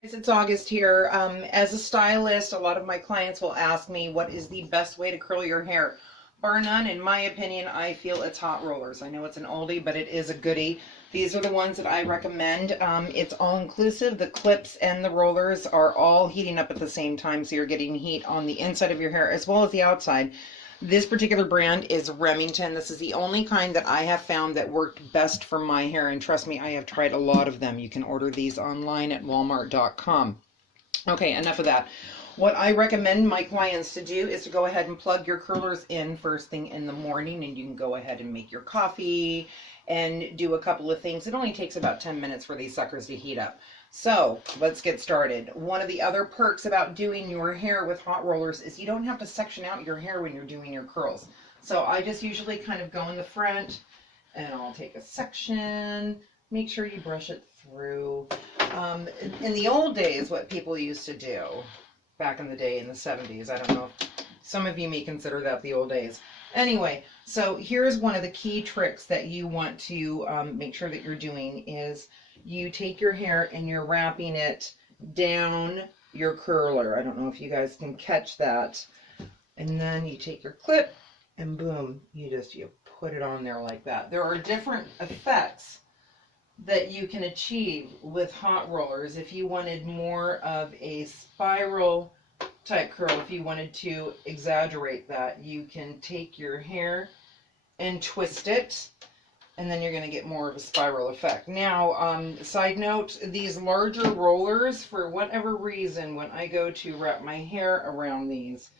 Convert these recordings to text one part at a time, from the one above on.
It's August here. As a stylist, a lot of my clients will ask me what is the best way to curl your hair. Bar none, in my opinion, I feel it's hot rollers. I know it's an oldie, but it is a goodie. These are the ones that I recommend. It's all inclusive. The clips and the rollers are all heating up at the same time, so you're getting heat on the inside of your hair as well as the outside. This particular brand is Remington. This is the only kind that I have found that worked best for my hair, and trust me, I have tried a lot of them. You can order these online at walmart.com. Okay, enough of that. What I recommend my clients to do is to go ahead and plug your curlers in first thing in the morning, and you can go ahead and make your coffee and do a couple of things. It only takes about 10 minutes for these suckers to heat up. So let's get started. One of the other perks about doing your hair with hot rollers is you don't have to section out your hair when you're doing your curls. So I just usually kind of go in the front and I'll take a section, make sure you brush it through. In the old days, what people used to do back in the day in the 70s, I don't know if some of you may consider that the old days. Anyway, so here's one of the key tricks that you want to make sure that you're doing is you take your hair and you're wrapping it down your curler. I don't know if you guys can catch that. And then you take your clip and boom, you put it on there like that. There are different effects that you can achieve with hot rollers. If you wanted more of a spiral type curl, if you wanted to exaggerate that, you can take your hair and twist it, and then you're going to get more of a spiral effect. Now, side note, these larger rollers, for whatever reason, when I go to wrap my hair around these,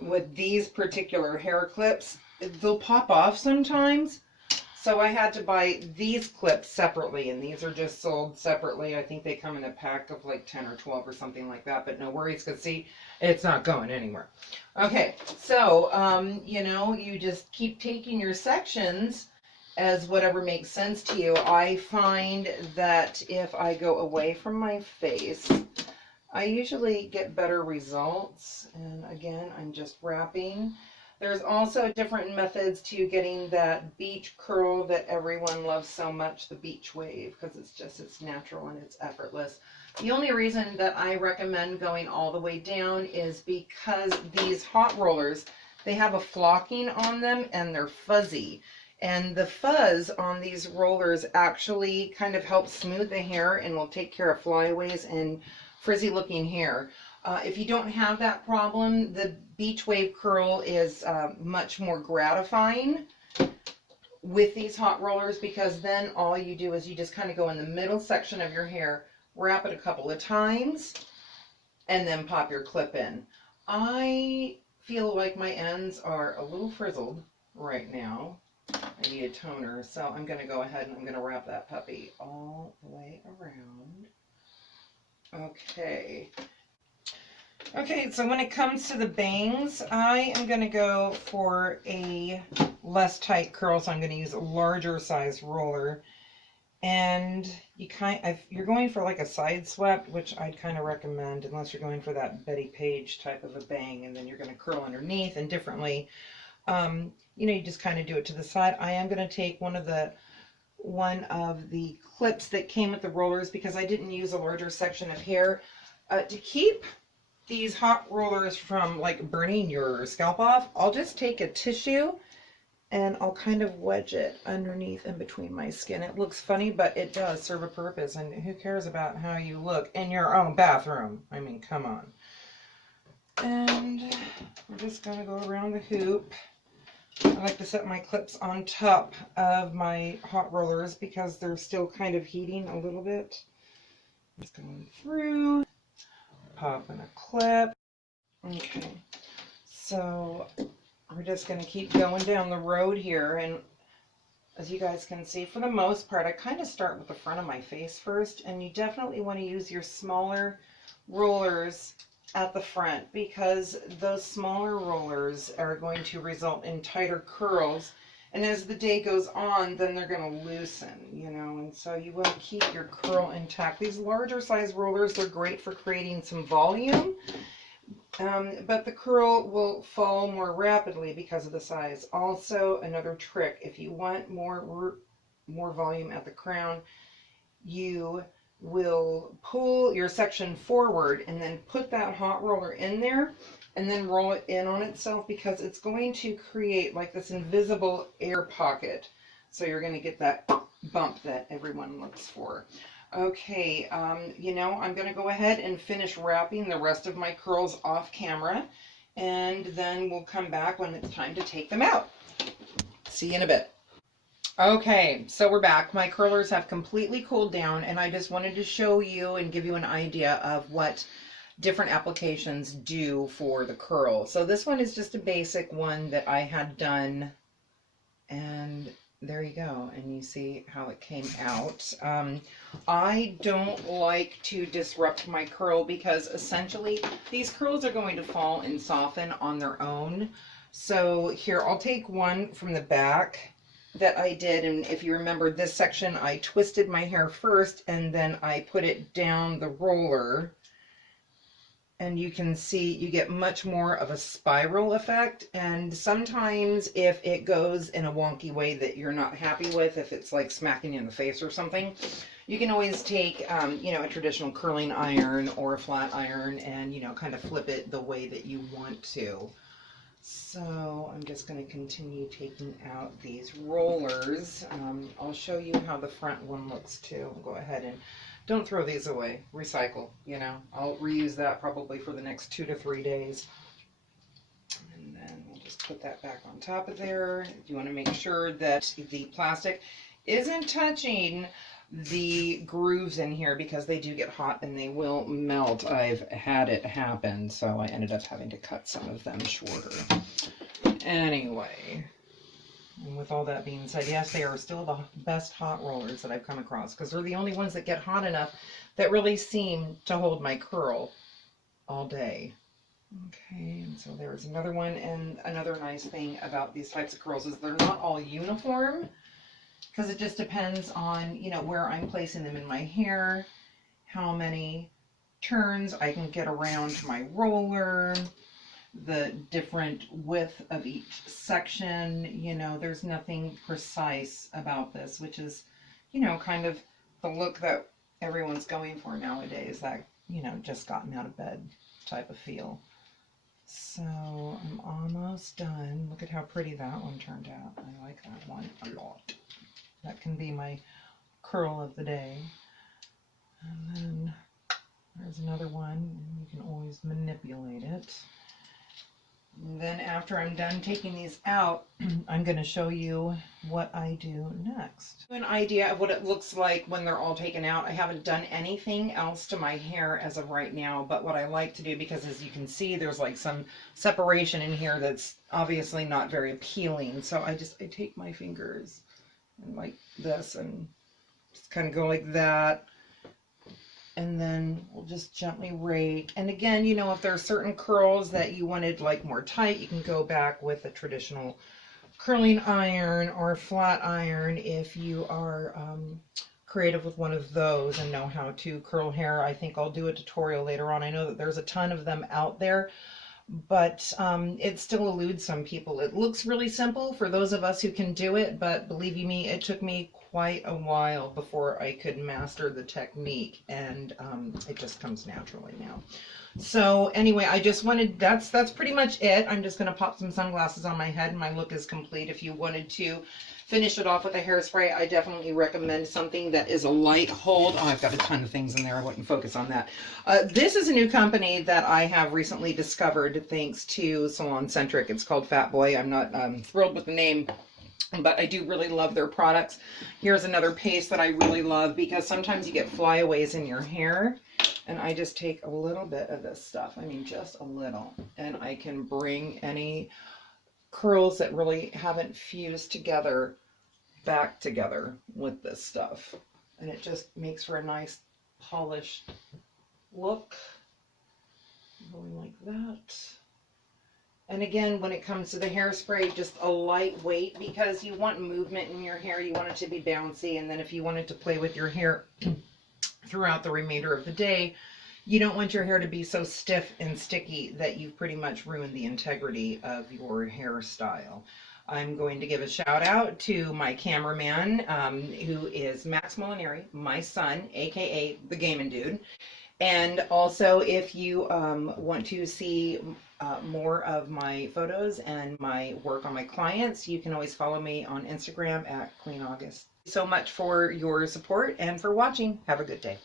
with these particular hair clips, they'll pop off sometimes. So I had to buy these clips separately, and these are just sold separately. I think they come in a pack of like 10 or 12 or something like that, but no worries, because see, it's not going anywhere. Okay, so, you just keep taking your sections as whatever makes sense to you. I find that if I go away from my face, I usually get better results. And again, I'm just wrapping. There's also different methods to getting that beach curl that everyone loves so much, the beach wave, because it's natural and it's effortless. The only reason that I recommend going all the way down is because these hot rollers, they have a flocking on them and they're fuzzy. And the fuzz on these rollers actually kind of helps smooth the hair and will take care of flyaways and frizzy looking hair. If you don't have that problem, the beach wave curl is much more gratifying with these hot rollers, because then all you do is you just kind of go in the middle section of your hair, wrap it a couple of times, and then pop your clip in. I feel like my ends are a little frizzled right now. I need a toner, so I'm going to go ahead and I'm going to wrap that puppy all the way around. Okay. Okay, so when it comes to the bangs, I am going to go for a less tight curl, so I'm going to use a larger size roller. And you're going for like a side swept, which I'd kind of recommend, unless you're going for that Betty Page type of a bang, and then you're going to curl underneath and differently. You just kind of do it to the side. I am going to take one of the clips that came with the rollers, because I didn't use a larger section of hair to keep these hot rollers from like burning your scalp off. I'll just take a tissue and I'll kind of wedge it underneath in between my skin. It looks funny, but it does serve a purpose, and who cares about how you look in your own bathroom? I mean, come on. And we're just gonna go around the hoop. I like to set my clips on top of my hot rollers because they're still kind of heating a little bit. Just going through, pop in a clip. Okay, so we're just going to keep going down the road here, and as you guys can see, for the most part, I kind of start with the front of my face first, and you definitely want to use your smaller rollers at the front, because those smaller rollers are going to result in tighter curls, and as the day goes on, then they're going to loosen, and so you want to keep your curl intact. These larger size rollers, they're great for creating some volume, but the curl will fall more rapidly because of the size. Also, another trick, if you want more volume at the crown, you will pull your section forward and then put that hot roller in there and then roll it in on itself, because it's going to create like this invisible air pocket. So you're going to get that bump that everyone looks for. Okay, you know, I'm going to go ahead and finish wrapping the rest of my curls off camera, and then we'll come back when it's time to take them out. See you in a bit. Okay, so we're back. My curlers have completely cooled down, and I just wanted to show you and give you an idea of what different applications do for the curl. So this one is just a basic one that I had done, and there you go, and you see how it came out. I don't like to disrupt my curl, because essentially these curls are going to fall and soften on their own. So here, I'll take one from the back that I did, and if you remember this section, I twisted my hair first and then I put it down the roller, and you can see you get much more of a spiral effect. And sometimes if it goes in a wonky way that you're not happy with, if it's like smacking you in the face or something, you can always take you know, a traditional curling iron or a flat iron and, you know, kind of flip it the way that you want to. So I'm just going to continue taking out these rollers. I'll show you how the front one looks too. I'll go ahead and don't throw these away. Recycle, you know. I'll reuse that probably for the next 2 to 3 days. And then we'll just put that back on top of there. You want to make sure that the plastic isn't touching the grooves in here, because they do get hot and they will melt. I've had it happen, so I ended up having to cut some of them shorter. Anyway, and with all that being said, yes, they are still the best hot rollers that I've come across, because they're the only ones that get hot enough that really seem to hold my curl all day. Okay, and so there's another one. And another nice thing about these types of curls is they're not all uniform, because it just depends on, you know, where I'm placing them in my hair, how many turns I can get around my roller, the different width of each section. You know, there's nothing precise about this, which is, you know, kind of the look that everyone's going for nowadays, that, you know, just gotten out of bed type of feel. So I'm almost done. Look at how pretty that one turned out. I like that one a lot. That can be my curl of the day. And then there's another one. You can always manipulate it. And then after I'm done taking these out, I'm going to show you what I do next. An idea of what it looks like when they're all taken out. I haven't done anything else to my hair as of right now, but what I like to do, because as you can see, there's like some separation in here that's obviously not very appealing. So I take my fingers and like this and just kind of go like that, and then we'll just gently rake. And again, you know, if there are certain curls that you wanted like more tight, you can go back with a traditional curling iron or flat iron if you are creative with one of those and know how to curl hair. I think I'll do a tutorial later on. I know that there's a ton of them out there, but it still eludes some people. It looks really simple for those of us who can do it, but believe you me, it took me quite a while before I could master the technique, and it just comes naturally now. So anyway, I just wanted, that's pretty much it. I'm just going to pop some sunglasses on my head and my look is complete. If you wanted to finish it off with a hairspray, I definitely recommend something that is a light hold. Oh, I've got a ton of things in there. I wouldn't focus on that. This is a new company that I have recently discovered thanks to Salon Centric. It's called Fat Boy. I'm not thrilled with the name, but I do really love their products. Here's another paste that I really love, because sometimes you get flyaways in your hair, and I just take a little bit of this stuff. I mean, just a little, and I can bring any curls that really haven't fused together back together with this stuff, and it just makes for a nice polished look, going like that. And again, when it comes to the hairspray, just a lightweight, because you want movement in your hair. You want it to be bouncy, and then if you wanted to play with your hair throughout the remainder of the day, you don't want your hair to be so stiff and sticky that you've pretty much ruined the integrity of your hairstyle. I'm going to give a shout out to my cameraman, who is Max Molinari, my son, aka the Gaming Dude. And also, if you want to see more of my photos and my work on my clients, you can always follow me on Instagram at Queen August. So much for your support and for watching. Have a good day.